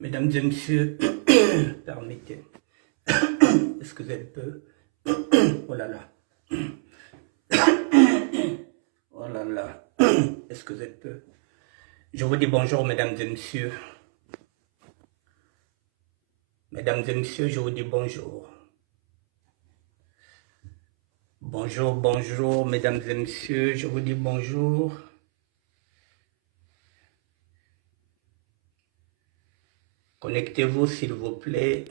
Mesdames et messieurs, permettez, excusez un peu. Oh là là, oh là là, excusez un peu. Je vous dis bonjour, mesdames et messieurs. Mesdames et messieurs, je vous dis bonjour. Bonjour, bonjour, mesdames et messieurs, je vous dis bonjour. Connectez-vous, s'il vous plaît.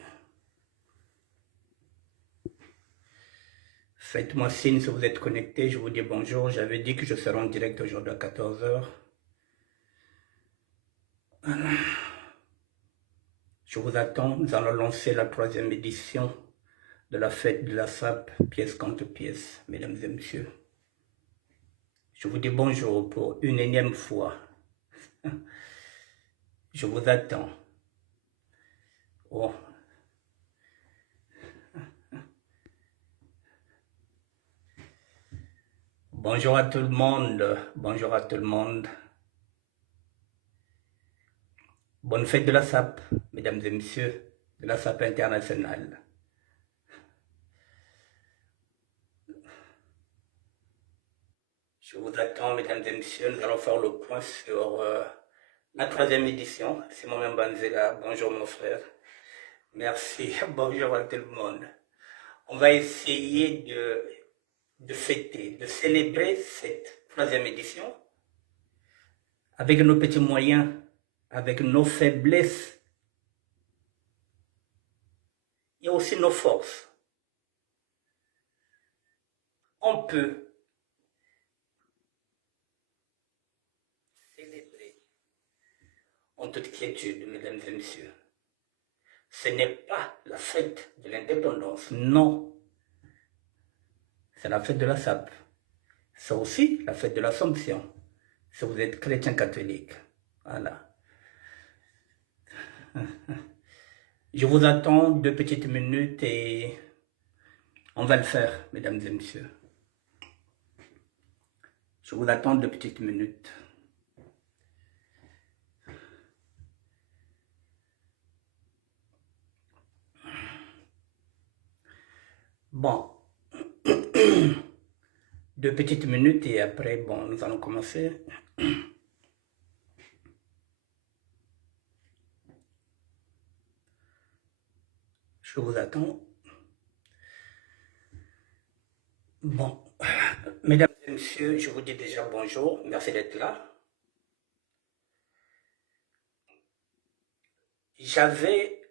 Faites-moi signe si vous êtes connectés, je vous dis bonjour. J'avais dit que je serai en direct aujourd'hui à 14 h. Voilà. Je vous attends, nous allons lancer la 3e édition de la fête de la SAP, pièce contre pièce, mesdames et messieurs. Je vous dis bonjour pour une énième fois. Je vous attends. Oh. Bonjour à tout le monde, bonjour à tout le monde. Bonne fête de la SAP, mesdames et messieurs, de la SAP internationale. Je vous attends, mesdames et messieurs, nous allons faire le point sur la 3e édition. C'est moi-même Banzela, bonjour mon frère. Merci, bonjour à tout le monde. On va essayer de fêter, de célébrer cette 3e édition avec nos petits moyens, avec nos faiblesses et aussi nos forces. On peut célébrer en toute quiétude, mesdames et messieurs. Ce n'est pas la fête de l'indépendance, non. C'est la fête de la SAP. C'est aussi la fête de l'Assomption, si vous êtes chrétien catholique. Voilà. Je vous attends 2 petites minutes et on va le faire, mesdames et messieurs. Je vous attends 2 petites minutes. Bon. 2 petites minutes et après, bon, nous allons commencer. Je vous attends. Bon, mesdames et messieurs, je vous dis déjà bonjour. Merci d'être là. J'avais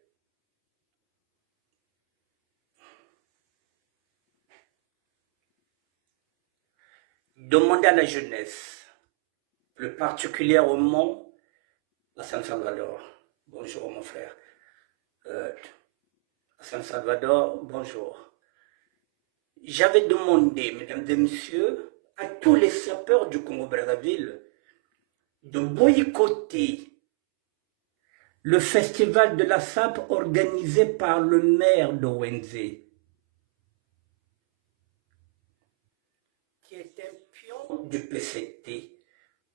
demandé à la jeunesse, plus particulièrement à San Salvador. Bonjour mon frère. À San Salvador, bonjour. J'avais demandé, mesdames et messieurs, à tous les sapeurs du Congo-Brazzaville de boycotter le festival de la SAP organisé par le maire de Wenze, qui est un pion du PCT,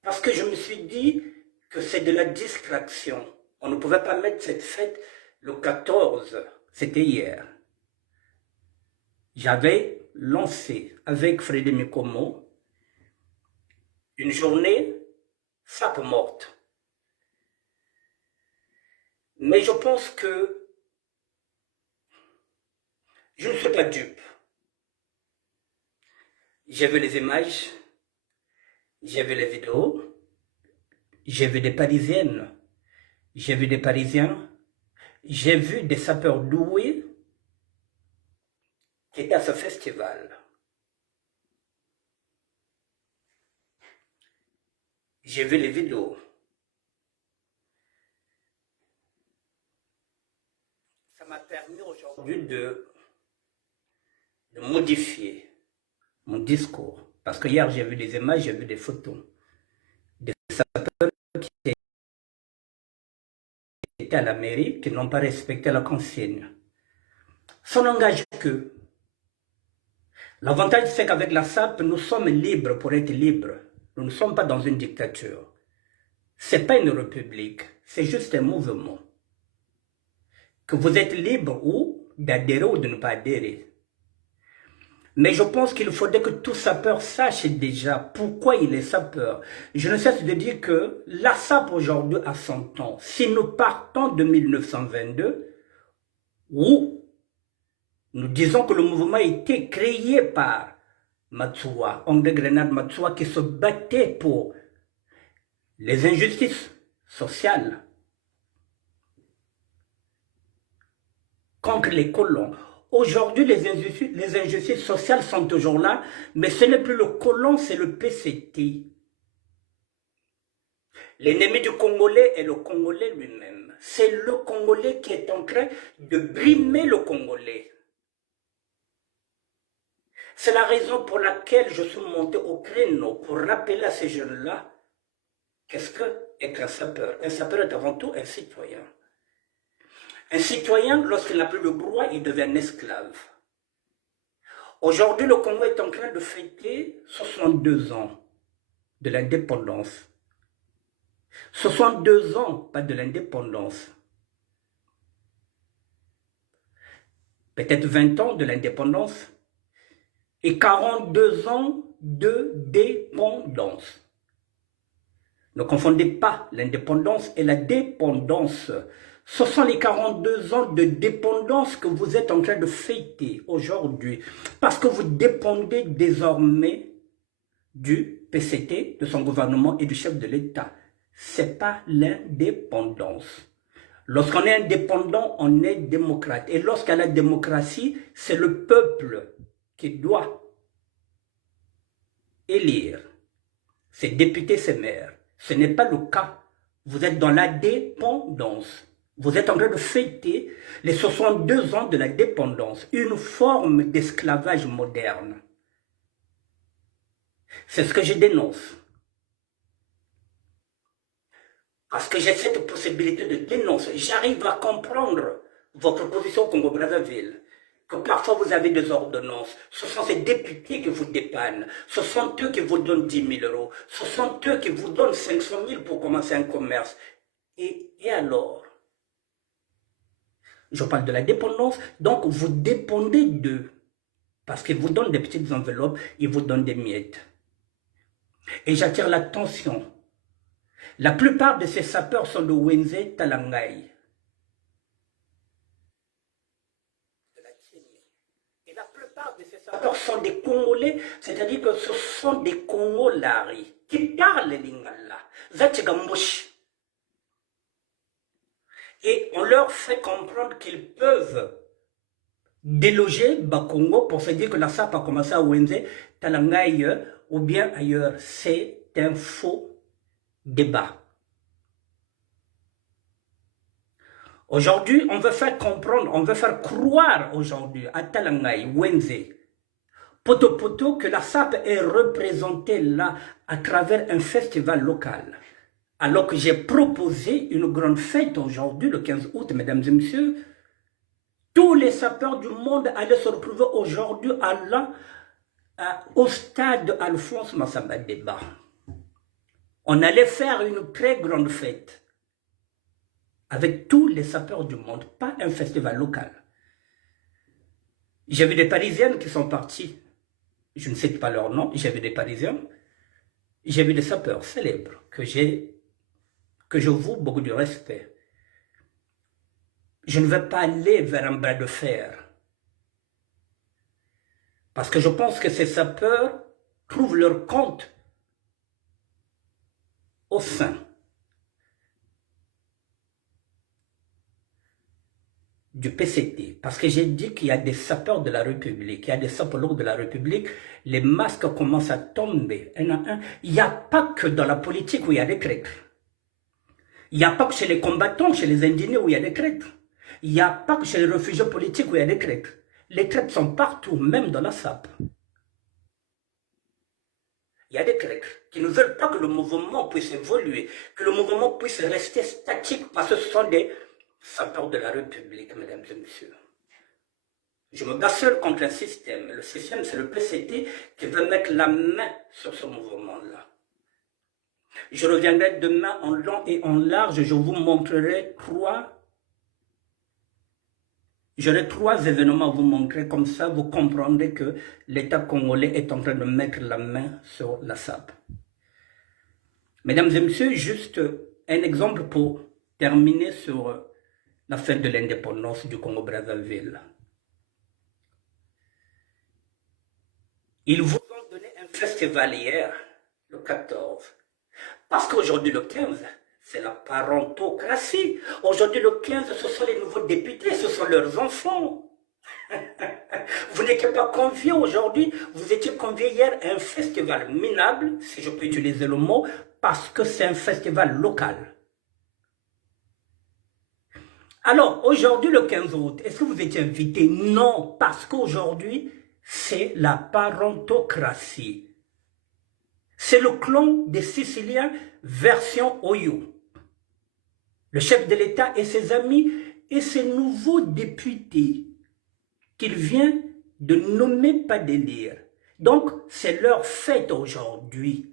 parce que je me suis dit que c'est de la distraction. On ne pouvait pas mettre cette fête le 14, c'était hier. J'avais lancé avec Frédéric Mikomo une journée SAP morte. Mais je pense que je ne suis pas dupe. J'ai vu les images, j'ai vu les vidéos, j'ai vu des Parisiennes, j'ai vu des Parisiens, j'ai vu des sapeurs doués qui étaient à ce festival. J'ai vu les vidéos. Ça m'a permis aujourd'hui de modifier mon discours. Parce que hier, j'ai vu des images, j'ai vu des photos. Des sapeurs qui étaient à la mairie, qui n'ont pas respecté la consigne. Ça n'engage que. L'avantage, c'est qu'avec la SAP, nous sommes libres pour être libres. Nous ne sommes pas dans une dictature. Ce n'est pas une république, c'est juste un mouvement. Que vous êtes libre ou d'adhérer ou de ne pas adhérer. Mais je pense qu'il faudrait que tout sapeur sache déjà pourquoi il est sapeur. Je ne cesse de dire que la SAP aujourd'hui a 100 ans. Si nous partons de 1922, où nous disons que le mouvement a été créé par Matsuwa, homme de Grenade Matsuwa, qui se battait pour les injustices sociales contre les colons. Aujourd'hui, les injustices sociales sont toujours là, mais ce n'est plus le colon, c'est le PCT. L'ennemi du Congolais est le Congolais lui-même. C'est le Congolais qui est en train de brimer le Congolais. C'est la raison pour laquelle je suis monté au créneau pour rappeler à ces jeunes-là qu'est-ce qu'être un sapeur. Un sapeur est avant tout un citoyen. Un citoyen, lorsqu'il n'a plus le droit, il devient un esclave. Aujourd'hui, le Congo est en train de fêter 62 ans de l'indépendance. 62 ans, pas de l'indépendance. Peut-être 20 ans de l'indépendance. Et 42 ans de dépendance. Ne confondez pas l'indépendance et la dépendance. Ce sont les 42 ans de dépendance que vous êtes en train de fêter aujourd'hui. Parce que vous dépendez désormais du PCT, de son gouvernement et du chef de l'État. Ce n'est pas l'indépendance. Lorsqu'on est indépendant, on est démocrate. Et lorsqu'il y a la démocratie, c'est le peuple qui doit élire ses députés, ses maires. Ce n'est pas le cas. Vous êtes dans la dépendance. Vous êtes en train de fêter les 62 ans de la dépendance, une forme d'esclavage moderne. C'est ce que je dénonce. Parce que j'ai cette possibilité de dénoncer. J'arrive à comprendre votre position au Congo-Brazzaville. Que parfois vous avez des ordonnances. Ce sont ces députés qui vous dépannent. Ce sont eux qui vous donnent 10 000 euros. Ce sont eux qui vous donnent 500 000 pour commencer un commerce. Et alors? Je parle de la dépendance. Donc vous dépendez d'eux. Parce qu'ils vous donnent des petites enveloppes, ils vous donnent des miettes. Et j'attire l'attention. La plupart de ces sapeurs sont de Wenze Talangai. Et la plupart de ces sapeurs sont des Congolais, c'est-à-dire que ce sont des Congolari qui parlent lingala, Zachigamboshi. Et on leur fait comprendre qu'ils peuvent déloger Bakongo pour se dire que la SAP a commencé à Wenze Talangai ou bien ailleurs. C'est un faux débat. Aujourd'hui, on veut faire comprendre, on veut faire croire aujourd'hui à Talangai, Wenze, Poto que la SAP est représentée là à travers un festival local. Alors que j'ai proposé une grande fête aujourd'hui, le 15 août, mesdames et messieurs, tous les sapeurs du monde allaient se retrouver aujourd'hui au stade Alphonse Massamba Débat. On allait faire une très grande fête avec tous les sapeurs du monde, pas un festival local. J'ai vu des Parisiennes qui sont parties, je ne cite pas leur nom, j'ai vu des Parisiens, j'ai vu des sapeurs célèbres que je voue beaucoup de respect. Je ne vais pas aller vers un bras de fer. Parce que je pense que ces sapeurs trouvent leur compte au sein du PCT. Parce que j'ai dit qu'il y a des sapeurs de la République, il y a des sapeurs de la République, les masques commencent à tomber un à un. Il n'y a pas que dans la politique où il y a des traîtres. Il n'y a pas que chez les combattants, chez les indignés où il y a des traîtres. Il n'y a pas que chez les réfugiés politiques où il y a des traîtres. Les traîtres sont partout, même dans la SAP. Il y a des traîtres qui ne veulent pas que le mouvement puisse évoluer, que le mouvement puisse rester statique, parce que ce sont des sapeurs de la République, mesdames et messieurs. Je me bats seul contre un système. Le système, c'est le PCT qui veut mettre la main sur ce mouvement-là. Je reviendrai demain en long et en large, je vous montrerai j'aurai 3 événements à vous montrer, comme ça vous comprendrez que l'État congolais est en train de mettre la main sur la SAP. Mesdames et messieurs, juste un exemple pour terminer sur la fête de l'indépendance du Congo-Brazzaville. Ils vous ont donné un festival hier, le 14. Parce qu'aujourd'hui, le 15, c'est la parentocratie. Aujourd'hui, le 15, ce sont les nouveaux députés, ce sont leurs enfants. Vous n'étiez pas conviés aujourd'hui, vous étiez conviés hier à un festival minable, si je peux utiliser le mot, parce que c'est un festival local. Alors, aujourd'hui, le 15 août, est-ce que vous étiez invités? Non, parce qu'aujourd'hui, c'est la parentocratie. C'est le clan des Siciliens version Oyo. Le chef de l'État et ses amis et ses nouveaux députés qu'il vient de nommer pas délire. Donc, c'est leur fête aujourd'hui.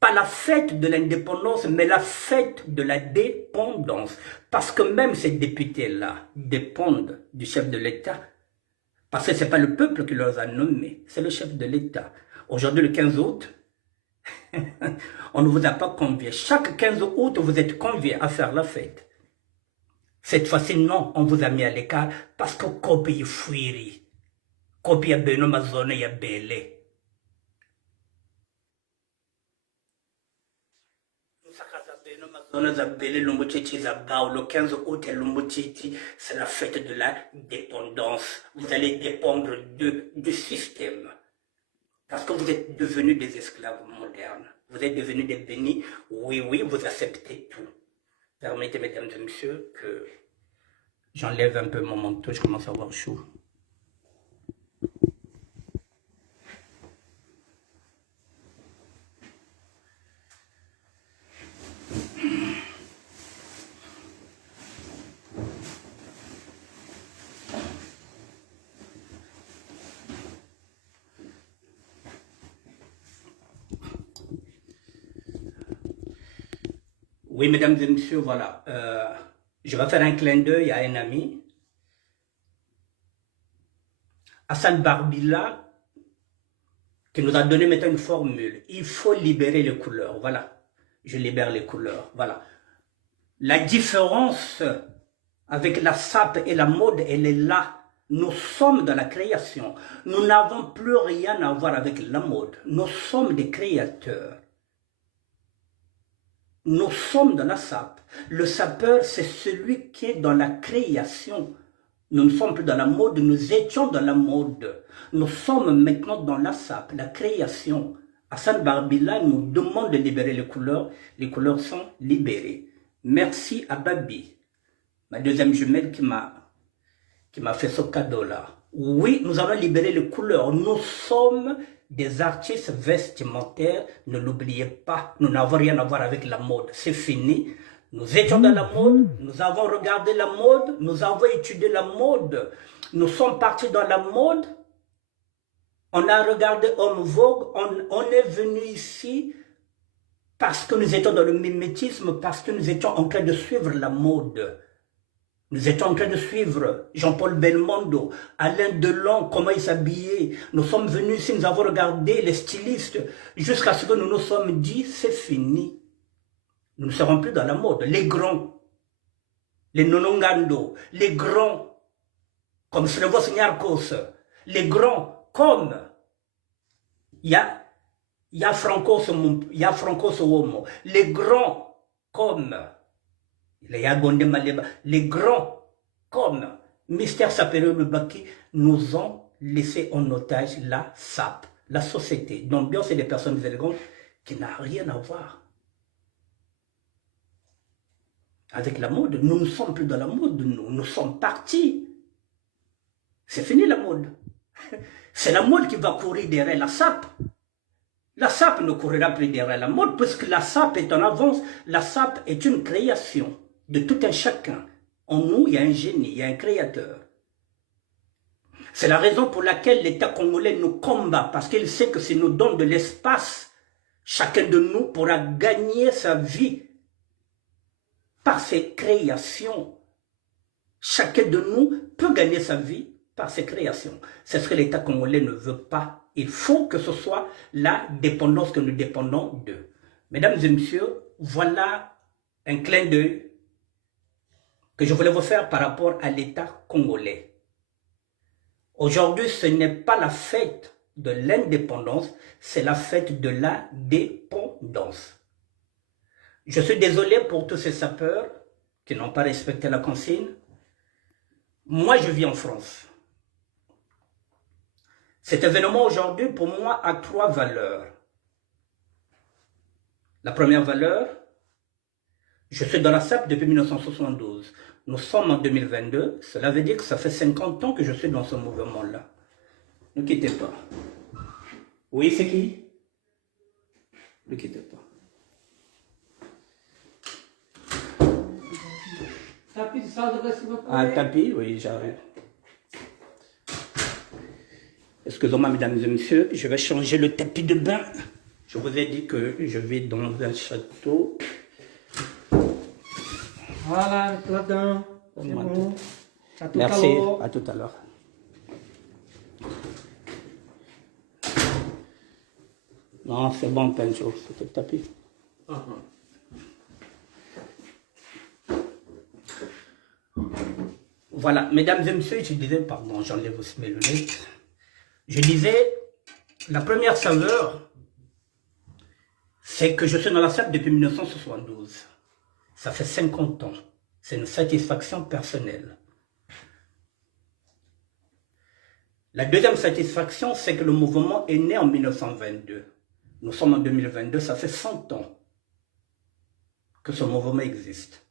Pas la fête de l'indépendance, mais la fête de la dépendance. Parce que même ces députés-là dépendent du chef de l'État. Parce que ce n'est pas le peuple qui les a nommés, c'est le chef de l'État. Aujourd'hui, le 15 août, on ne vous a pas convié. Chaque 15 août, vous êtes conviés à faire la fête. Cette fois-ci, non, on vous a mis à l'écart parce que copie fuiri. Copie a beno ma zone ya belé. Le 15 août, c'est la fête de la dépendance. Vous allez dépendre du système. Parce que vous êtes devenus des esclaves modernes. Vous êtes devenus des bénis. Oui, oui, vous acceptez tout. Permettez, mesdames et messieurs, que j'enlève un peu mon manteau. Je commence à avoir chaud. Oui, mesdames et messieurs, voilà. Je vais faire un clin d'œil à un ami. Hassan Barbila, qui nous a donné maintenant une formule. Il faut libérer les couleurs. Voilà. Je libère les couleurs. Voilà. La différence avec la SAP et la mode, elle est là. Nous sommes dans la création. Nous n'avons plus rien à voir avec la mode. Nous sommes des créateurs. Nous sommes dans la SAP. Le sapeur, c'est celui qui est dans la création. Nous ne sommes plus dans la mode, nous étions dans la mode. Nous sommes maintenant dans la SAP, la création. Hassan Barbila nous demande de libérer les couleurs. Les couleurs sont libérées. Merci à Babi, ma deuxième jumelle qui m'a fait ce cadeau-là. Oui, nous allons libérer les couleurs. Nous sommes des artistes vestimentaires, ne l'oubliez pas. Nous n'avons rien à voir avec la mode. C'est fini. Nous étions dans la mode, nous avons regardé la mode, nous avons étudié la mode. Nous sommes partis dans la mode. On a regardé Homme Vogue. On est venu ici parce que nous étions dans le mimétisme, parce que nous étions en train de suivre la mode. Nous étions en train de suivre Jean-Paul Belmondo, Alain Delon, comment il s'habillait. Nous sommes venus ici, nous avons regardé les stylistes, jusqu'à ce que nous nous sommes dit, c'est fini. Nous ne serons plus dans la mode. Les grands, les Nonongando, les grands, comme Srevos Nyarkos, les grands, comme il y a Franco Sowomo, les grands, comme les grands comme Mystère Sapere Lubaki nous ont laissé en otage la SAP, la société. Donc bien c'est des personnes élégantes qui n'ont rien à voir avec la mode. Nous ne sommes plus dans la mode, nous sommes partis. C'est fini la mode. C'est la mode qui va courir derrière la SAP. La SAP ne courira plus derrière la mode parce que la SAP est en avance. La SAP est une création de tout un chacun. En nous, il y a un génie, il y a un créateur. C'est la raison pour laquelle l'État congolais nous combat, parce qu'il sait que s'il nous donne de l'espace, Chacun de nous pourra gagner sa vie par ses créations. Chacun de nous peut gagner sa vie par ses créations. C'est ce que l'État congolais ne veut pas. Il faut que ce soit la dépendance que nous dépendons d'eux. Mesdames et messieurs, voilà un clin d'œil que je voulais vous faire par rapport à l'État congolais. Aujourd'hui, ce n'est pas la fête de l'indépendance, c'est la fête de la dépendance. Je suis désolé pour tous ces sapeurs qui n'ont pas respecté la consigne. Moi, je vis en France. Cet événement aujourd'hui, pour moi, a 3 valeurs. La première valeur, je suis dans la SAP depuis 1972. Nous sommes en 2022. Cela veut dire que ça fait 50 ans que je suis dans ce mouvement-là. Ne quittez pas. Oui, c'est qui? Ne quittez pas. Tapis de salle de bain, s'il vous plaît. Ah, tapis, oui, j'arrive. Excusez-moi, mesdames et messieurs, je vais changer le tapis de bain. Je vous ai dit que je vais dans un château. Voilà, là-dedans. C'est bon. À tout Merci, à l'heure. à tout à l'heure. Non, c'est bon, Pencho, c'est le tapis. Voilà, mesdames et messieurs, je disais, pardon, j'enlève aussi mes lunettes. Je disais, la première saveur, c'est que je suis dans la salle depuis 1972. Ça fait 50 ans. C'est une satisfaction personnelle. La deuxième satisfaction, c'est que le mouvement est né en 1922. Nous sommes en 2022, ça fait 100 ans que ce mouvement existe.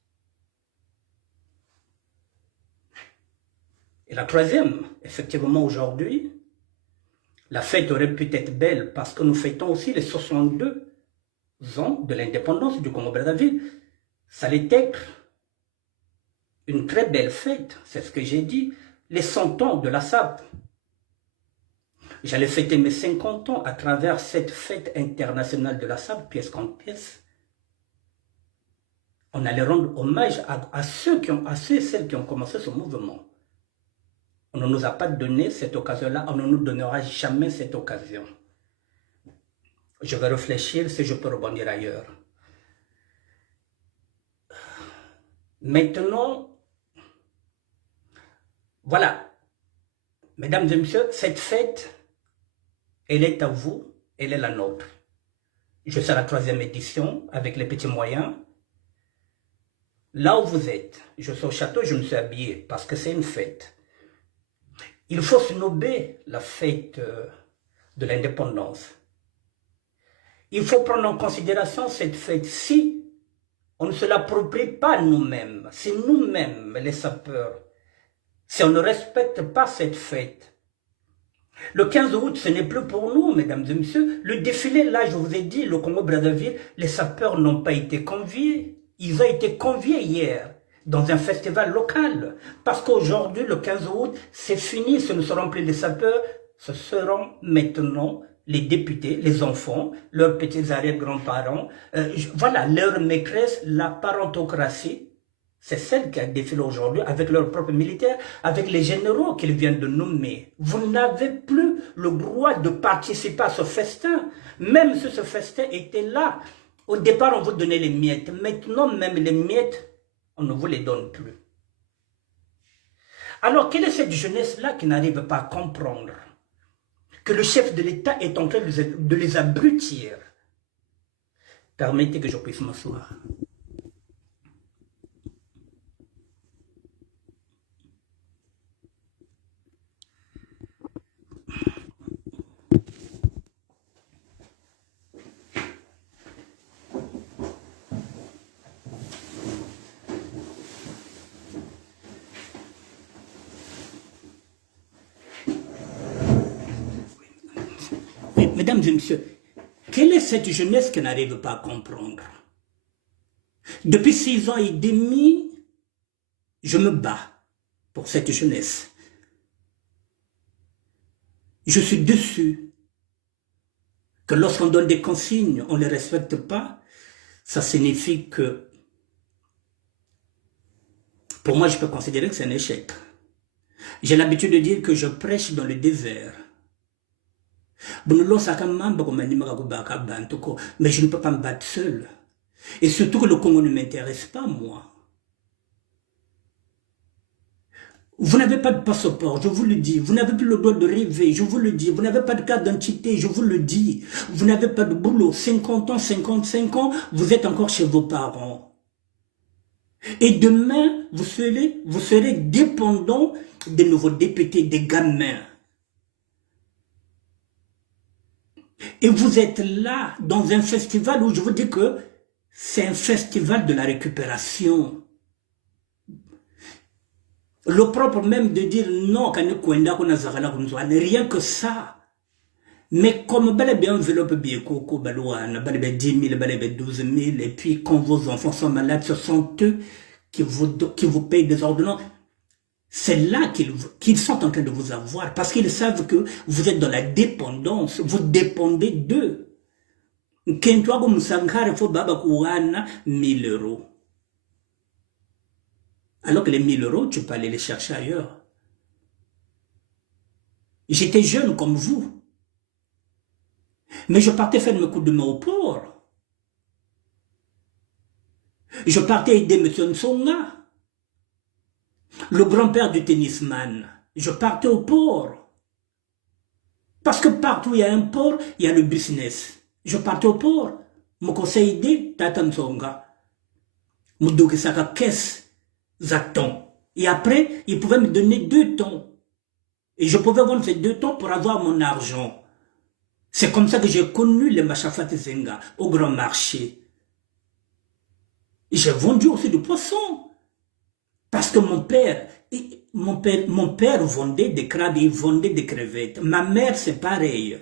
Et la troisième, effectivement aujourd'hui, la fête aurait pu être belle parce que nous fêtons aussi les 62 ans de l'indépendance du Congo-Brazzaville. Ça allait être une très belle fête, c'est ce que j'ai dit, les 100 ans de la SAP. J'allais fêter mes 50 ans à travers cette fête internationale de la SAP, pièce contre pièce. On allait rendre hommage à ceux et celles qui ont commencé ce mouvement. On ne nous a pas donné cette occasion-là, on ne nous donnera jamais cette occasion. Je vais réfléchir si je peux rebondir ailleurs. Maintenant, voilà, mesdames et messieurs, cette fête, elle est à vous, elle est la nôtre. Je suis à la 3e édition avec les petits moyens. Là où vous êtes, je suis au château, je me suis habillé parce que c'est une fête. Il faut snober la fête de l'indépendance. Il faut prendre en considération cette fête. Si on ne se l'approprie pas nous-mêmes, si nous-mêmes, les sapeurs, si on ne respecte pas cette fête, le 15 août, ce n'est plus pour nous, mesdames et messieurs. Le défilé, là, je vous ai dit, le Congo-Brazzaville, les sapeurs n'ont pas été conviés. Ils ont été conviés hier dans un festival local. Parce qu'aujourd'hui, le 15 août, c'est fini, ce ne seront plus les sapeurs, ce seront maintenant les députés, les enfants, leurs petits arrière-grands-parents, voilà, leur maîtresse, la parentocratie. C'est celle qui a défilé aujourd'hui avec leurs propres militaires, avec les généraux qu'ils viennent de nommer. Vous n'avez plus le droit de participer à ce festin, même si ce festin était là. Au départ, on vous donnait les miettes. Maintenant, même les miettes, on ne vous les donne plus. Alors, quelle est cette jeunesse-là qui n'arrive pas à comprendre que le chef de l'État est en train de les abrutir? Permettez que je puisse m'asseoir. Oui, mesdames et messieurs, quelle est cette jeunesse qui n'arrive pas à comprendre? Depuis 6 ans et demi, je me bats pour cette jeunesse. Je suis déçu que lorsqu'on donne des consignes, on ne les respecte pas, ça signifie que, pour moi, je peux considérer que c'est un échec. J'ai l'habitude de dire que je prêche dans le désert. Mais je ne peux pas me battre seul. Et surtout que le Congo ne m'intéresse pas, moi. Vous n'avez pas de passeport, je vous le dis. Vous n'avez plus le droit de rêver, je vous le dis. Vous n'avez pas de carte d'identité, je vous le dis. Vous n'avez pas de boulot. 50 ans, 55 ans, vous êtes encore chez vos parents. Et demain, vous serez dépendant des nouveaux députés, des gamins. Et vous êtes là, dans un festival où je vous dis que c'est un festival de la récupération. Le propre même de dire non, rien que ça. Mais comme bel et bien enveloppe bien coco, balouane, bel et bien 10 000, bel et bien 12 000, et puis quand vos enfants sont malades, ce sont eux qui vous payent des ordonnances. C'est là qu'ils sont en train de vous avoir, parce qu'ils savent que vous êtes dans la dépendance, vous dépendez d'eux. 1 000 euros. Alors que les 1 000 euros, tu peux aller les chercher ailleurs. J'étais jeune comme vous. Mais je partais faire mes coups de main au port. Je partais aider M. Nsonga, le grand-père du tennisman. Je partais au port. Parce que partout où il y a un port, il y a le business. Je partais au port. Je conseille aider Tata Nsonga. Je donne ça à caisse. Et après, il pouvait me donner 2 tons. Et je pouvais vendre ces 2 tons pour avoir mon argent. C'est comme ça que j'ai connu les Machafat Zenga au grand marché. J'ai vendu aussi du poisson. Parce que mon père vendait des crabes, il vendait des crevettes. Ma mère, c'est pareil.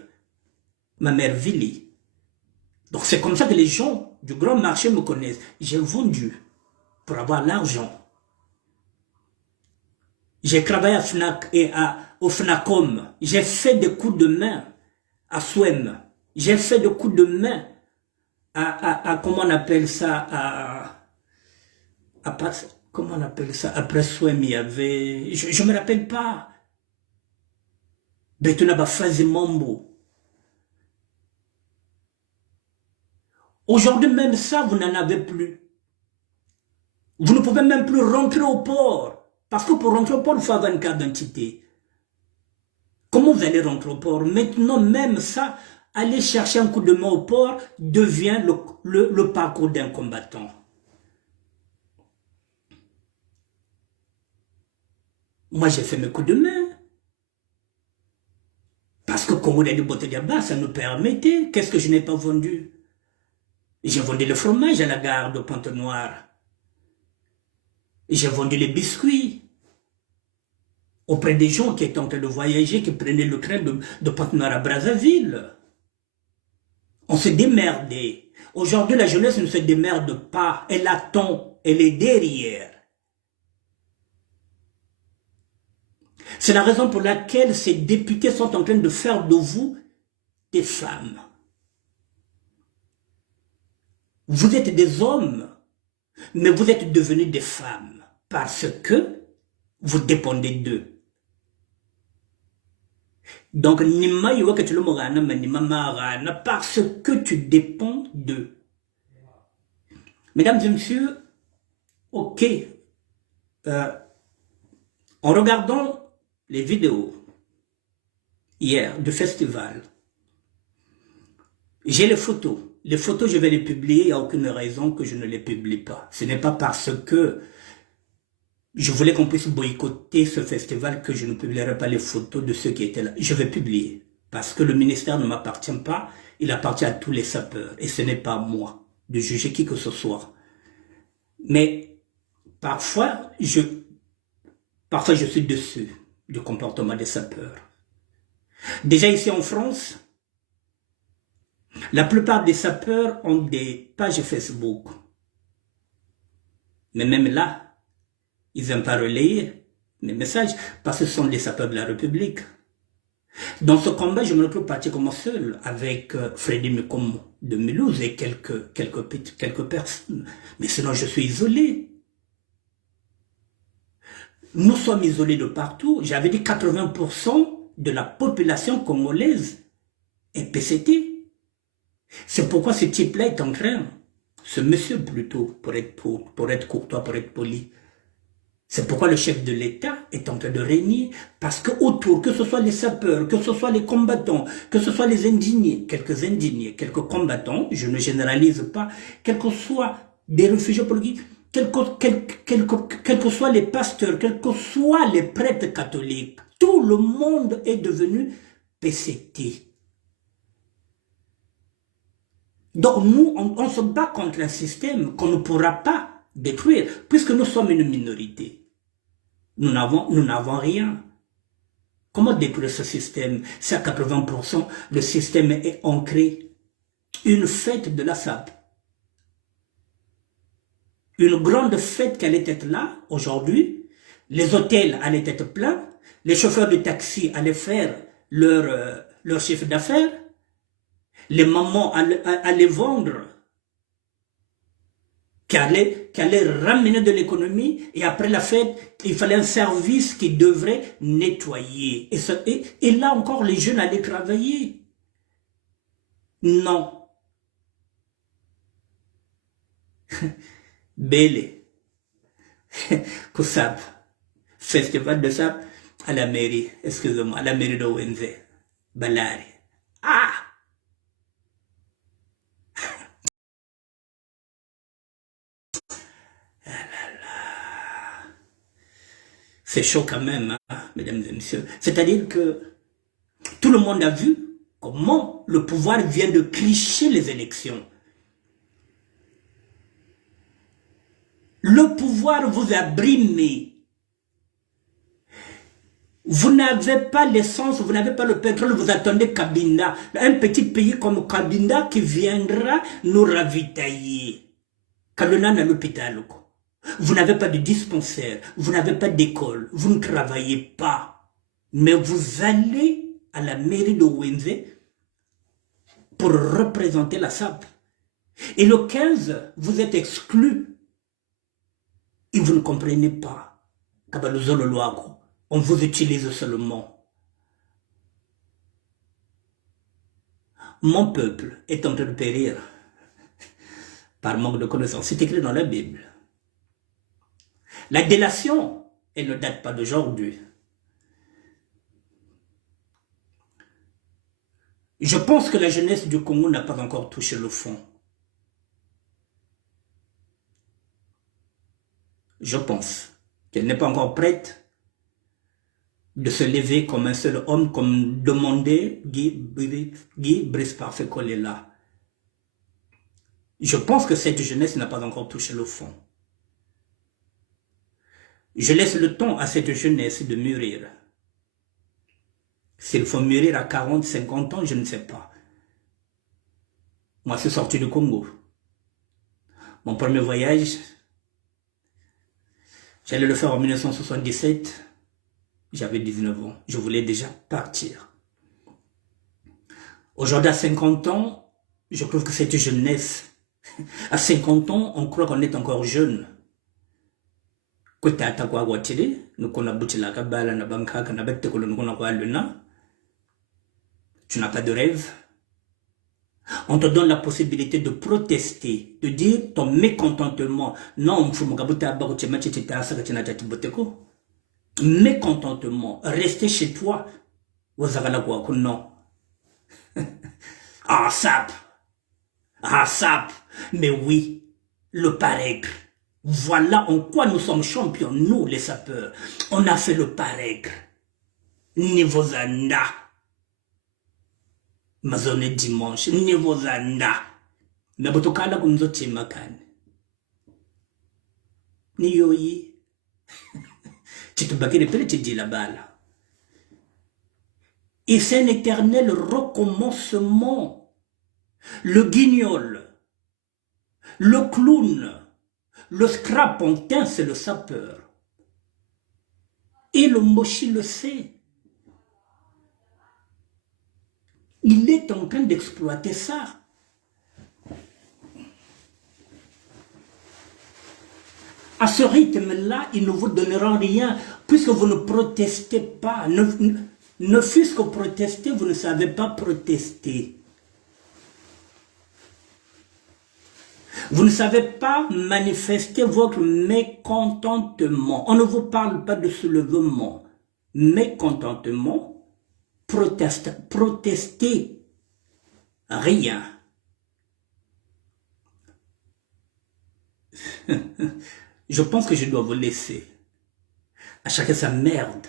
Ma mère Vili. Donc c'est comme ça que les gens du grand marché me connaissent. J'ai vendu pour avoir l'argent. J'ai travaillé à Fnac et au Fnacom. J'ai fait des coups de main à Swem. J'ai fait des coups de main à comment on appelle ça, comment on appelle ça, après Swem, il y avait, je ne me rappelle pas. Betuna Fazi Mambo. Aujourd'hui, même ça, vous n'en avez plus. Vous ne pouvez même plus rentrer au port. Parce que pour rentrer au port, il faut avoir une carte d'identité. Comment vous allez rentrer au port? Maintenant, même ça, aller chercher un coup de main au port devient le parcours d'un combattant. Moi, j'ai fait mes coups de main. Parce que Congo de Botediaba, ça nous permettait. Qu'est-ce que je n'ai pas vendu? J'ai vendu le fromage à la gare de Pointe-Noire. J'ai vendu les biscuits auprès des gens qui étaient en train de voyager, qui prenaient le train de Pointe-Noire à Brazzaville. On se démerdait. Aujourd'hui, la jeunesse ne se démerde pas. Elle attend. Elle est derrière. C'est la raison pour laquelle ces députés sont en train de faire de vous des femmes. Vous êtes des hommes, mais vous êtes devenus des femmes parce que vous dépendez d'eux. Donc, parce que tu dépends d'eux. Mesdames et messieurs, ok, en regardant les vidéos hier du festival, j'ai les photos. Les photos, je vais les publier, il n'y a aucune raison que je ne les publie pas. Ce n'est pas parce que je voulais qu'on puisse boycotter ce festival que je ne publierai pas les photos de ceux qui étaient là. Je vais publier, parce que le ministère ne m'appartient pas, il appartient à tous les sapeurs, et ce n'est pas à moi de juger qui que ce soit. Mais parfois, je suis dessus du comportement des sapeurs. Déjà ici en France, la plupart des sapeurs ont des pages Facebook. Mais même là, ils n'aiment pas relayer mes messages parce que ce sont des sapeurs de la République. Dans ce combat, je me retrouve pratiquement seul avec Freddy Mekomo de Mulhouse et quelques personnes. Mais sinon, je suis isolé. Nous sommes isolés de partout. J'avais dit 80% de la population congolaise est PCT. C'est pourquoi ce type-là est en train, ce monsieur plutôt, pour être courtois, pour être poli, c'est pourquoi le chef de l'État est en train de régner, parce que autour, que ce soit les sapeurs, que ce soit les combattants, que ce soit les indignés, quelques combattants, je ne généralise pas, quels que soient des réfugiés politiques, quels que soient les pasteurs, quels que soient les prêtres catholiques, tout le monde est devenu PCT. Donc nous, on se bat contre un système qu'on ne pourra pas détruire, puisque nous sommes une minorité. Nous n'avons rien. Comment détruire ce système? C'est à 80%, le système est ancré. Une fête de la SAP. Une grande fête qui allait être là, aujourd'hui. Les hôtels allaient être pleins. Les chauffeurs de taxi allaient faire leur chiffre d'affaires. Les mamans allaient vendre, qui allait ramener de l'économie, et après la fête, il fallait un service qui devrait nettoyer. Et là encore, les jeunes allaient travailler. Non. Bele. Kusap. Festival de Sap à la mairie, excusez-moi, à la mairie de Wenze. Balari. Ah! C'est chaud quand même, hein, mesdames et messieurs. C'est-à-dire que tout le monde a vu comment le pouvoir vient de tricher les élections. Le pouvoir vous a brimé. Vous n'avez pas l'essence, vous n'avez pas le pétrole, vous attendez Kabinda. Un petit pays comme Kabinda qui viendra nous ravitailler. Kalona n'a l'hôpital. Vous n'avez pas de dispensaire, vous n'avez pas d'école, vous ne travaillez pas. Mais vous allez à la mairie de Wenze pour représenter la SAP. Et le 15, vous êtes exclu. Et vous ne comprenez pas. On vous utilise seulement. Mon peuple est en train de périr par manque de connaissances. C'est écrit dans la Bible. La délation, elle ne date pas d'aujourd'hui. Je pense que la jeunesse du Congo n'a pas encore touché le fond. Je pense qu'elle n'est pas encore prête de se lever comme un seul homme, comme demandait Guy Brice Parfait Kolela. Je pense que cette jeunesse n'a pas encore touché le fond. Je laisse le temps à cette jeunesse de mûrir. S'il faut mûrir à 40, 50 ans, je ne sais pas. Moi, je suis sorti du Congo. Mon premier voyage, j'allais le faire en 1977. J'avais 19 ans. Je voulais déjà partir. Aujourd'hui, à 50 ans, je trouve que cette jeunesse, à 50 ans, on croit qu'on est encore jeune. Tu n'as pas de rêve. On te donne la possibilité de protester, de dire ton mécontentement. Non, mécontentement, rester chez toi. Non. Ah, sap. Ah, sap. Mais oui, le pareil. Voilà en quoi nous sommes champions, nous les sapeurs. On a fait le pareil. Niveau Zanda. Mazone dimanche. Niveau Zanda. Mais botokala kumzo timakane. Ni yoyi. Tu te bakis de pele, tu dis la balle. Et c'est un éternel recommencement. Le guignol, le clown, le scrapontin, c'est le sapeur. Et le mochi le sait. Il est en train d'exploiter ça. À ce rythme-là, il ne vous donnera rien, puisque vous ne protestez pas. Ne fût-ce que protester, vous ne savez pas protester. Vous ne savez pas manifester votre mécontentement. On ne vous parle pas de soulèvement. Mécontentement, protester, rien. Je pense que je dois vous laisser. À chacun sa merde.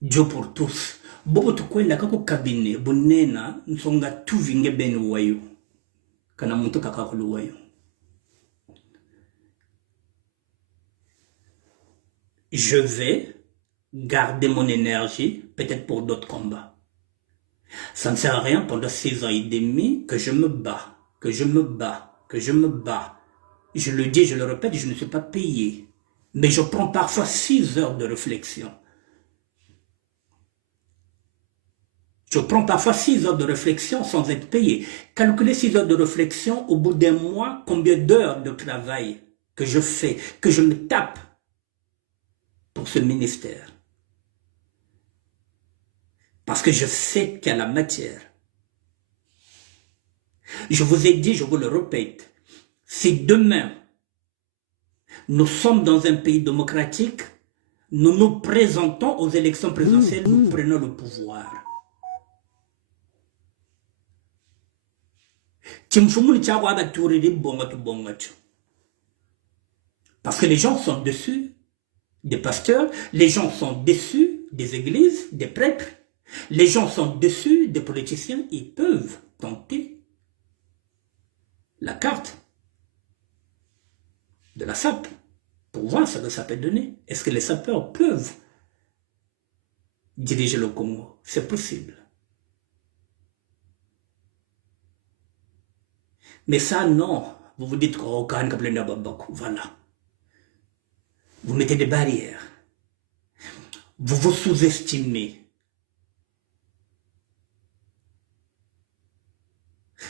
Dieu pour tous. Bobo tukwenda kako kabine bunena nsonga tuvinge beni wayo. Kana muntu kakakulu wayo. Je vais garder mon énergie peut-être pour d'autres combats. Ça ne sert à rien pendant 6 ans et demi que je me bats, que je me bats, que je me bats. Je le dis, je le répète, je ne suis pas payé. Mais je prends parfois 6 heures de réflexion. Je prends parfois 6 heures de réflexion sans être payé. Calculez 6 heures de réflexion au bout d'un mois, combien d'heures de travail que je fais, que je me tape pour ce ministère. Parce que je sais qu'il y a la matière. Je vous ai dit, je vous le répète, si demain, nous sommes dans un pays démocratique, nous nous présentons aux élections présidentielles, nous prenons le pouvoir. Parce que les gens sont déçus des pasteurs, les gens sont déçus des églises, des prêtres, les gens sont déçus des politiciens, ils peuvent tenter la carte de la SAP pour voir ce que ça peut donner. Est-ce que les sapeurs peuvent diriger le Congo? C'est possible. Mais ça, non. Vous vous dites, oh, voilà. Vous mettez des barrières. Vous vous sous-estimez.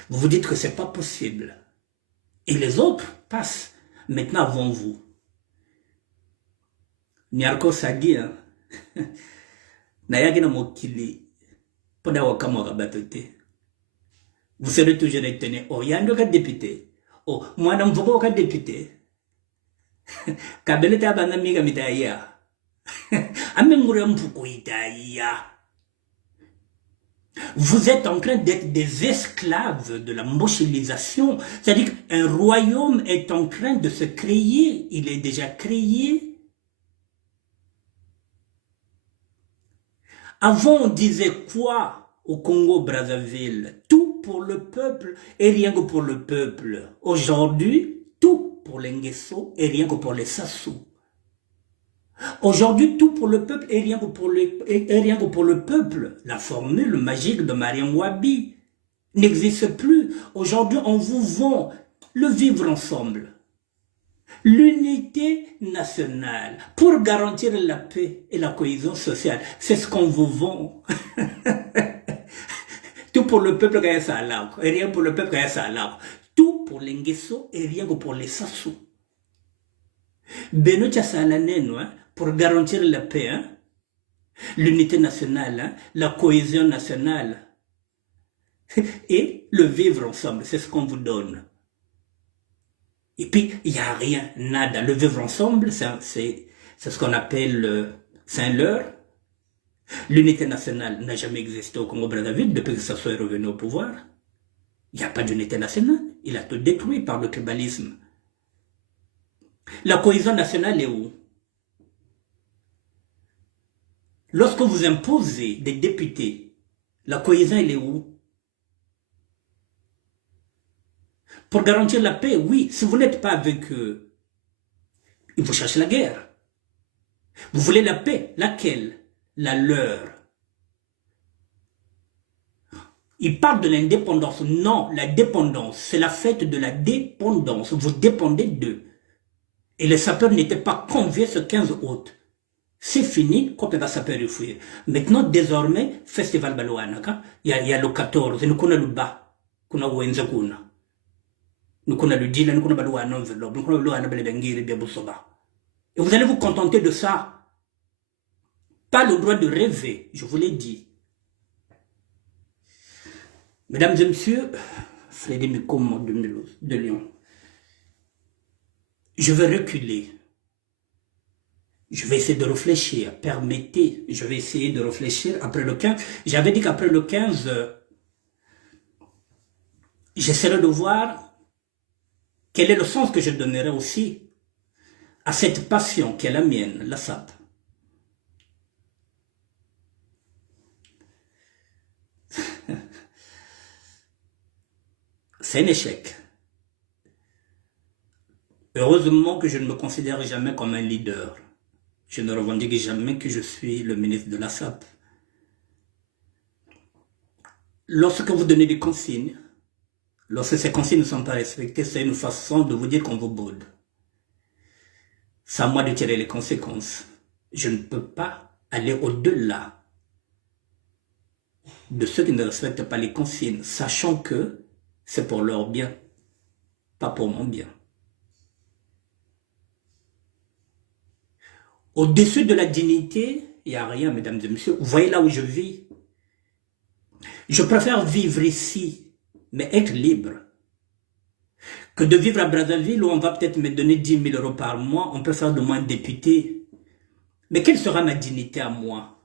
Vous vous dites que ce n'est pas possible. Et les autres passent maintenant avant vous. Nyarko Sagi, Nayagina Mokili, Poda Wakamo Rabatote. Vous serez toujours étonné. Oh, il y a un député. Oh, moi, je ne veux pas député. Kabelete abanamiga mitaya. Amengure mpuko itaya. Vous êtes en train d'être des esclaves de la mochilisation. C'est-à-dire qu'un royaume est en train de se créer. Il est déjà créé. Avant, on disait quoi au Congo-Brazzaville? Tout pour le peuple et rien que pour le peuple. Aujourd'hui, tout pour les Nguesso et rien que pour les Sassou. Aujourd'hui, tout pour le peuple et rien que pour le peuple. La formule magique de Mariam Wabi n'existe plus. Aujourd'hui, on vous vend le vivre ensemble. L'unité nationale pour garantir la paix et la cohésion sociale. C'est ce qu'on vous vend. Tout pour le peuple et rien pour le peuple tout pour les Nguesso et rien que pour les Sassou. Beno Tchassalaneno, pour garantir la paix, l'unité nationale, la cohésion nationale et le vivre ensemble. C'est ce qu'on vous donne. Et puis, il n'y a rien, nada. Le vivre ensemble, c'est ce qu'on appelle Saint-Leur. L'unité nationale n'a jamais existé au Congo-Brazzaville depuis que ça soit revenu au pouvoir. Il n'y a pas d'unité nationale. Il a tout détruit par le tribalisme. La cohésion nationale est où? Lorsque vous imposez des députés, la cohésion elle est où? Pour garantir la paix, oui. Si vous n'êtes pas avec eux, il faut chercher la guerre. Vous voulez la paix? Laquelle? La leur. Il parle de l'indépendance. Non, la dépendance, c'est la fête de la dépendance. Vous dépendez d'eux. Et les sapeurs n'étaient pas conviés ce 15 août. C'est fini, Kope va s'appeler fuir. Maintenant, désormais, Festival Balouana, il y a le 14, nous connaissons le bas, nous avons nous connaissons le deal, nous connaissons Balouana enveloppe, nous connaissons Balouana Belebengiri, Biabousoba. Et vous allez vous contenter de ça. Pas le droit de rêver, je vous l'ai dit. Mesdames et messieurs, Frédéric Mikomo de Lyon, je vais reculer. Je vais essayer de réfléchir. Permettez, je vais essayer de réfléchir après le 15. J'avais dit qu'après le 15, j'essaierai de voir quel est le sens que je donnerai aussi à cette passion qui est la mienne, la SAP. C'est un échec. Heureusement que je ne me considère jamais comme un leader. Je ne revendique jamais que je suis le ministre de la SAP. Lorsque vous donnez des consignes, lorsque ces consignes ne sont pas respectées, c'est une façon de vous dire qu'on vous boude. C'est à moi de tirer les conséquences. Je ne peux pas aller au-delà de ceux qui ne respectent pas les consignes, sachant que c'est pour leur bien, pas pour mon bien. Au-dessus de la dignité, il n'y a rien, mesdames et messieurs. Vous voyez là où je vis. Je préfère vivre ici, mais être libre, que de vivre à Brazzaville où on va peut-être me donner 10 000 euros par mois, on peut faire de moi un député. Mais quelle sera ma dignité à moi?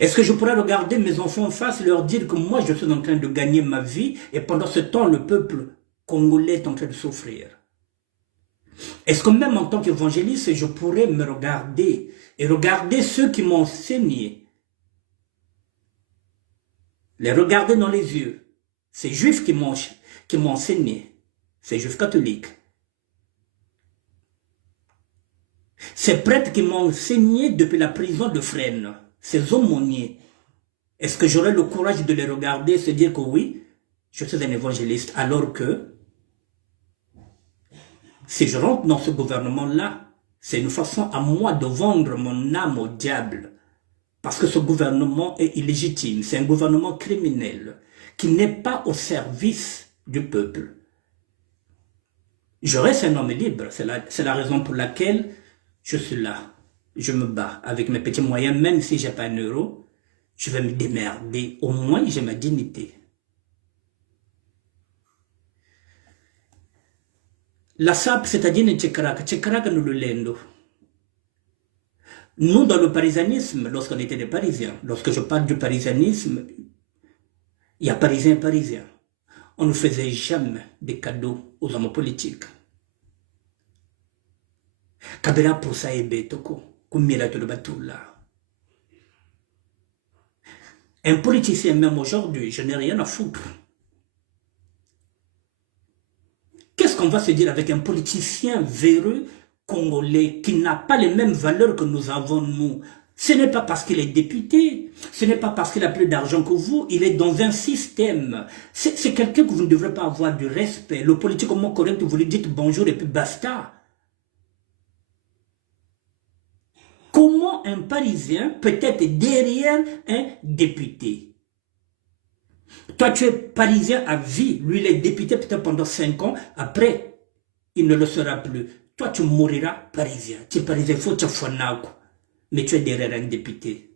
Est-ce que je pourrais regarder mes enfants en face et leur dire que moi je suis en train de gagner ma vie et pendant ce temps le peuple congolais est en train de souffrir? Est-ce que même en tant qu'évangéliste, je pourrais me regarder et regarder ceux qui m'ont enseigné, les regarder dans les yeux, ces juifs qui m'ont enseigné, ces juifs catholiques, ces prêtres qui m'ont enseigné depuis la prison de Fresnes, ces aumôniers, est-ce que j'aurais le courage de les regarder et se dire que oui, je suis un évangéliste, alors que si je rentre dans ce gouvernement-là, c'est une façon à moi de vendre mon âme au diable. Parce que ce gouvernement est illégitime. C'est un gouvernement criminel qui n'est pas au service du peuple. Je reste un homme libre. C'est la raison pour laquelle je suis là. Je me bats avec mes petits moyens, même si je n'ai pas un euro. Je vais me démerder. Au moins, j'ai ma dignité. La SAP, c'est-à-dire Tchekaraka nous le lendo. Nous, dans le parisianisme, lorsqu'on était des Parisiens, lorsque je parle du parisianisme, il y a Parisiens et Parisiens. On ne faisait jamais des cadeaux aux hommes politiques. Kabila pour ça est betoko, kumira to le batoula. Un politicien, même aujourd'hui, je n'ai rien à foutre. Qu'est-ce qu'on va se dire avec un politicien véreux congolais qui n'a pas les mêmes valeurs que nous avons nous? Ce n'est pas parce qu'il est député, ce n'est pas parce qu'il a plus d'argent que vous, il est dans un système. C'est quelqu'un que vous ne devrez pas avoir du respect. Le politiquement correct, vous lui dites bonjour et puis basta. Comment un Parisien peut être derrière un député? Toi, tu es Parisien à vie. Lui, il est député peut-être pendant 5 ans. Après, il ne le sera plus. Toi, tu mouriras Parisien. Tu es Parisien, il faut que tu fasses. Mais tu es derrière un député.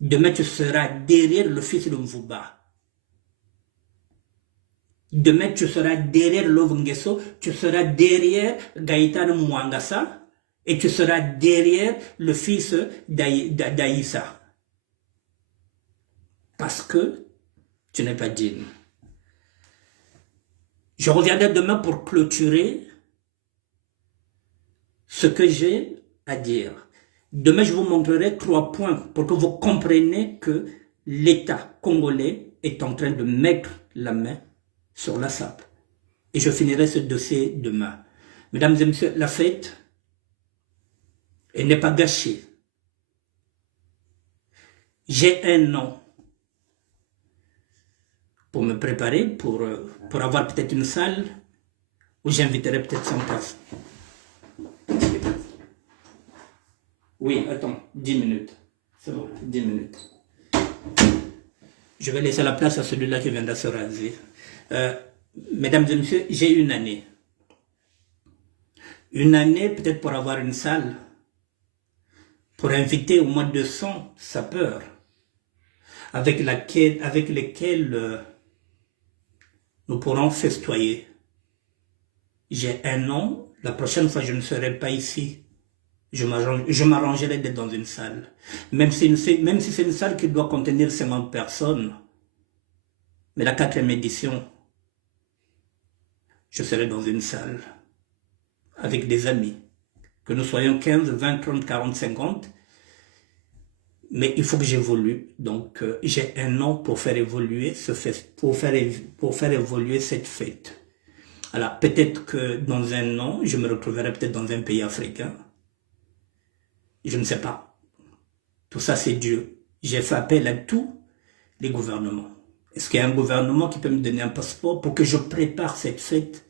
Demain, tu seras derrière le fils de Mvouba. Demain, tu seras derrière Lovngeso. Tu seras derrière Gaïtan Mwangasa. Et tu seras derrière le fils d'Aïssa. Parce que tu n'es pas digne. Je reviendrai demain pour clôturer ce que j'ai à dire. Demain, je vous montrerai 3 points pour que vous compreniez que l'État congolais est en train de mettre la main sur la SAP. Et je finirai ce dossier demain. Mesdames et messieurs, la fête, elle n'est pas gâchée. J'ai un an pour me préparer, pour avoir peut-être une salle où j'inviterai peut-être 100 personnes. Oui, attends, 10 minutes. C'est bon, 10 minutes. Je vais laisser la place à celui-là qui viendra se raser. Mesdames et messieurs, j'ai une année. Une année peut-être pour avoir une salle, pour inviter au moins 200 sapeurs, avec lesquels nous pourrons festoyer. J'ai un an, la prochaine fois je ne serai pas ici. Je m'arrangerai d'être dans une salle. Même si c'est une salle qui doit contenir 50 personnes. Mais la 4e édition, je serai dans une salle avec des amis. Que nous soyons 15, 20, 30, 40, 50. Mais il faut que j'évolue. Donc j'ai un an pour faire évoluer pour faire évoluer cette fête. Alors peut-être que dans un an, je me retrouverai peut-être dans un pays africain. Je ne sais pas. Tout ça, c'est Dieu. J'ai fait appel à tous les gouvernements. Est-ce qu'il y a un gouvernement qui peut me donner un passeport pour que je prépare cette fête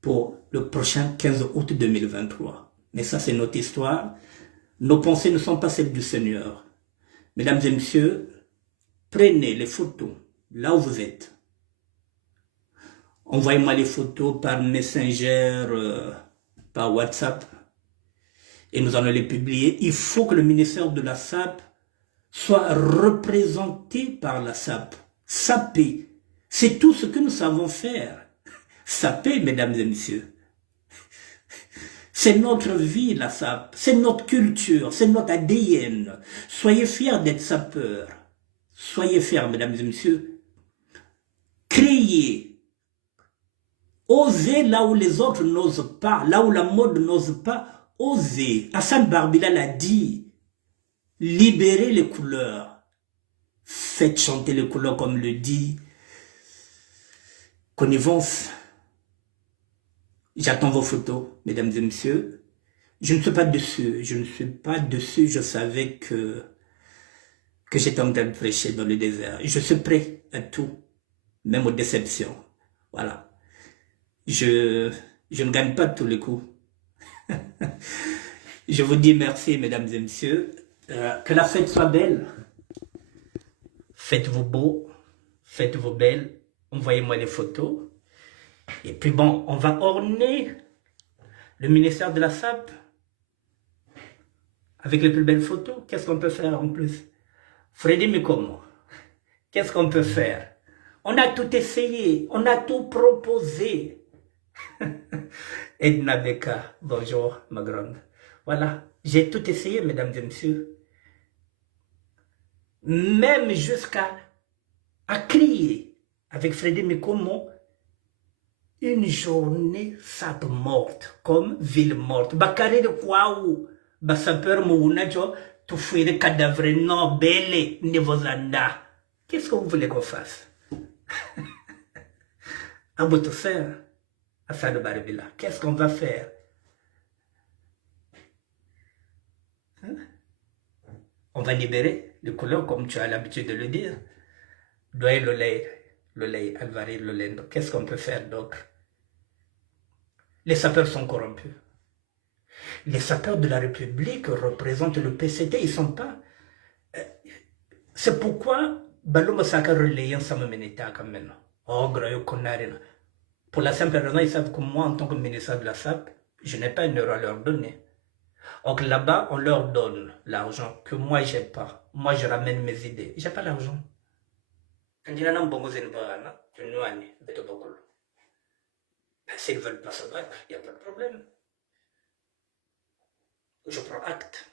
pour le prochain 15 août 2023? Mais ça, c'est notre histoire. Nos pensées ne sont pas celles du Seigneur. Mesdames et messieurs, prenez les photos là où vous êtes. Envoyez-moi les photos par Messenger, par WhatsApp. Et nous allons les publier. Il faut que le ministère de la SAP soit représenté par la SAP. SAPer, c'est tout ce que nous savons faire. SAPer, mesdames et messieurs. C'est notre vie, la SAP. C'est notre culture, c'est notre ADN. Soyez fiers d'être sapeurs. Soyez fiers, mesdames et messieurs. Créez. Osez là où les autres n'osent pas, là où la mode n'ose pas. Osez. Hassan Barbila l'a dit. Libérez les couleurs. Faites chanter les couleurs comme le dit Connivence. J'attends vos photos, mesdames et messieurs. Je ne suis pas dessus. Je ne suis pas dessus. Je savais que j'étais en train de prêcher dans le désert. Je suis prêt à tout, même aux déceptions. Voilà. Je ne gagne pas tous les coups. Je vous dis merci, mesdames et messieurs. Que la fête soit belle. Faites-vous beau. Faites-vous belle. Envoyez-moi les photos. Et puis bon, on va orner le ministère de la SAP avec les plus belles photos. Qu'est-ce qu'on peut faire en plus? Freddy Mikomo, qu'est-ce qu'on peut faire? On a tout essayé. On a tout proposé. Edna Beka, bonjour ma grande. Voilà, j'ai tout essayé, mesdames et messieurs. Même jusqu'à crier avec Freddy Mikomo, une journée SAP morte, comme ville morte. Bakari de Kwaou, Bassapeur Mounajo, tout fouiller cadavre, non, belle, Nevozanda. Qu'est-ce que vous voulez qu'on fasse? Un bout de fer. De Barbila. Qu'est-ce qu'on va faire? Hein? On va libérer les couleurs comme tu as l'habitude de le dire. Doyer le lait, Alvarez le lait. Qu'est-ce qu'on peut faire d'autre? Les sapeurs sont corrompus. Les sapeurs de la République représentent le PCT, ils ne sont pas. C'est pourquoi Balou Saka relaye ensemble Meneta quand même. Oh, Grayo Konarina. Pour la simple raison, ils savent que moi, en tant que ministre de la SAP, je n'ai pas une euro à leur donner. Donc là-bas, on leur donne l'argent que moi, je n'ai pas. Moi, je ramène mes idées. Je n'ai pas l'argent. S'ils ne veulent pas se battre, il n'y a pas de problème. Je prends acte.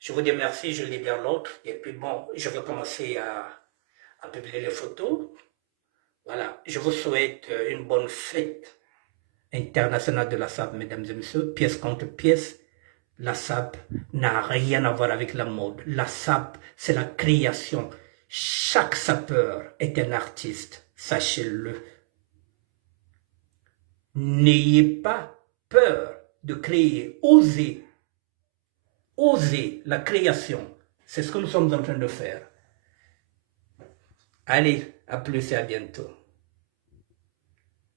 Je vous dis merci, je libère l'autre. Et puis bon, je vais commencer à publier les photos. Voilà, je vous souhaite une bonne fête internationale de la SAP, mesdames et messieurs. Pièce contre pièce, la SAP n'a rien à voir avec la mode. La SAP, c'est la création. Chaque sapeur est un artiste, sachez-le. N'ayez pas peur de créer, osez la création. C'est ce que nous sommes en train de faire. Allez, à plus et à bientôt.